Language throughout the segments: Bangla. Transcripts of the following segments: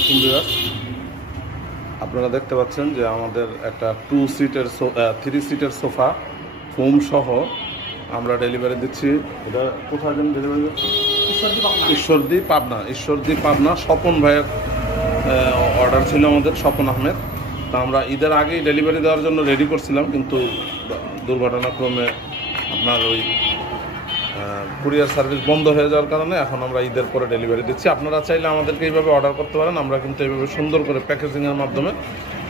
আলাইকুম ভিউয়ার্স, আপনারা দেখতে পাচ্ছেন যে আমাদের একটা 3 সিটের সোফা ফোম সহ আমরা ডেলিভারি দিচ্ছি। এটা কোথায় যেন ডেলিভারি দিচ্ছি? ঈশ্বরদী পাবনা। স্বপন ভাইয়ের অর্ডার ছিল আমাদের, স্বপন আহমেদ। তা আমরা ঈদের আগেই ডেলিভারি দেওয়ার জন্য রেডি করছিলাম, কিন্তু দুর্ঘটনাক্রমে আপনার ওই কুরিয়ার সার্ভিস বন্ধ হয়ে যাওয়ার কারণে এখন আমরা ঈদের পরে ডেলিভারি দিচ্ছি। আপনারা চাইলে আমাদেরকে এইভাবে অর্ডার করতে পারেন। আমরা কিন্তু এইভাবে সুন্দর করে প্যাকেজিংয়ের মাধ্যমে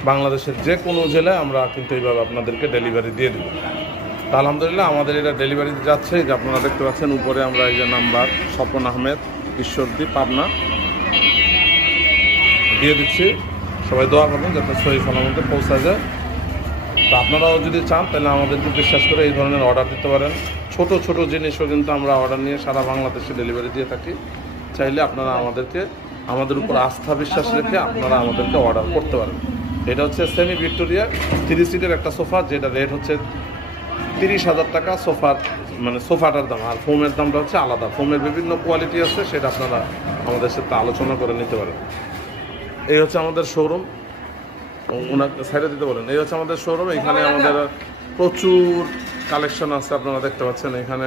বাংলাদেশের যে কোনো জেলায় আমরা কিন্তু এইভাবে আপনাদেরকে ডেলিভারি দিয়ে দেবো। তা আলহামদুলিল্লাহ আমাদের এটা ডেলিভারি যাচ্ছে। যে আপনারা দেখতে পাচ্ছেন উপরে আমরা এই যে নাম্বার স্বপন আহমেদ, ঈশ্বরদী, পাবনা দিয়ে দিচ্ছি। সবাই দোয়া করবেন যাতে সহি সালামতে পৌঁছা যায়। তো আপনারাও যদি চান তাহলে আমাদেরকে বিশ্বাস করে এই ধরনের অর্ডার দিতে পারেন। ছোট ছোট জিনিসও কিন্তু আমরা অর্ডার নিয়ে সারা বাংলাদেশে ডেলিভারি দিয়ে থাকি। চাইলে আপনারা আমাদের উপর আস্থা বিশ্বাস রেখে আপনারা আমাদেরকে অর্ডার করতে পারেন। এটা হচ্ছে সেমি ভিক্টোরিয়া 3 সিটের একটা সোফা, যেটা রেট হচ্ছে 30,000 টাকা সোফাটার দাম। আর ফোমের দামটা হচ্ছে আলাদা। ফোমের বিভিন্ন কোয়ালিটি আছে, সেটা আপনারা আমাদের সাথে আলোচনা করে নিতে পারেন। এই হচ্ছে আমাদের শোরুম, ওনাকে সাইডে দিতে বলেন। এই হচ্ছে আমাদের শোরুম। এখানে আমাদের প্রচুর কালেকশন আছে, আপনারা দেখতে পাচ্ছেন। এখানে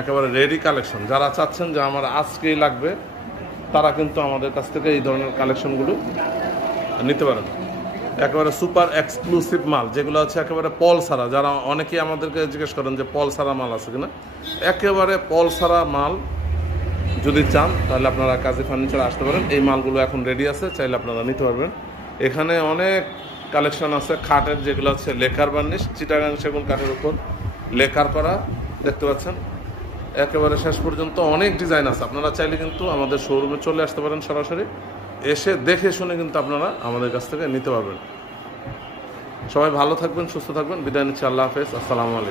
একেবারে রেডি কালেকশন। যারা চাচ্ছেন যে আমার আজকেই লাগবে, তারা কিন্তু আমাদের কাছ থেকে এই ধরনের কালেকশনগুলো নিতে পারেন। একেবারে সুপার এক্সক্লুসিভ মাল, যেগুলো হচ্ছে একেবারে পল ছাড়া। যারা অনেকেই আমাদেরকে জিজ্ঞেস করেন যে পল ছাড়া মাল আছে কিনা, একেবারে পল ছাড়া মাল যদি চান তাহলে আপনারা কাজী ফার্নিচার আসতে পারেন। এই মালগুলো এখন রেডি আছে, চাইলে আপনারা নিতে পারবেন। এখানে অনেক কালেকশন আছে খাটের, যেগুলো হচ্ছে লেকার বার্নিশ, চিটাগাং সেগুন কাঠের উপর লেকার করা, দেখতে পাচ্ছেন। একেবারে শেষ পর্যন্ত অনেক ডিজাইন আছে। আপনারা চাইলে কিন্তু আমাদের শোরুমে চলে আসতে পারেন, সরাসরি এসে দেখে শুনে কিন্তু আপনারা আমাদের কাছ থেকে নিতে পারবেন। সবাই ভালো থাকবেন, সুস্থ থাকবেন। বিদায় নিচ্ছি। আল্লাহ হাফেজ। আসসালামু আলাইকুম।